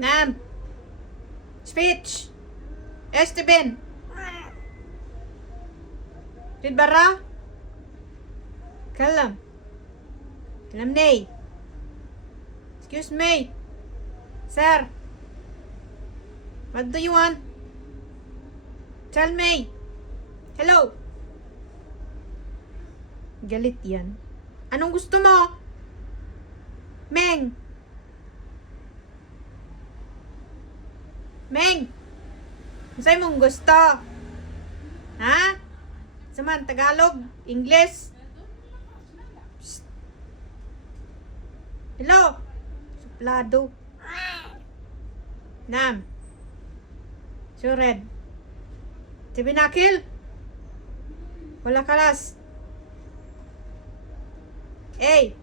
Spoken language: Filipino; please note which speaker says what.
Speaker 1: Nam. Speech. Esteban. Rid? Kalam. Kalam nay. Excuse me. Sir. What do you want? Tell me. Hello. Galit yan. Anong gusto mo? Meng. Meng. Sa'yo mong gusto? Ha? Saman, Tagalog? English? Psst. Hello? Suplado. Nam. Sured. Si Binakil? Wala kalas. Hey!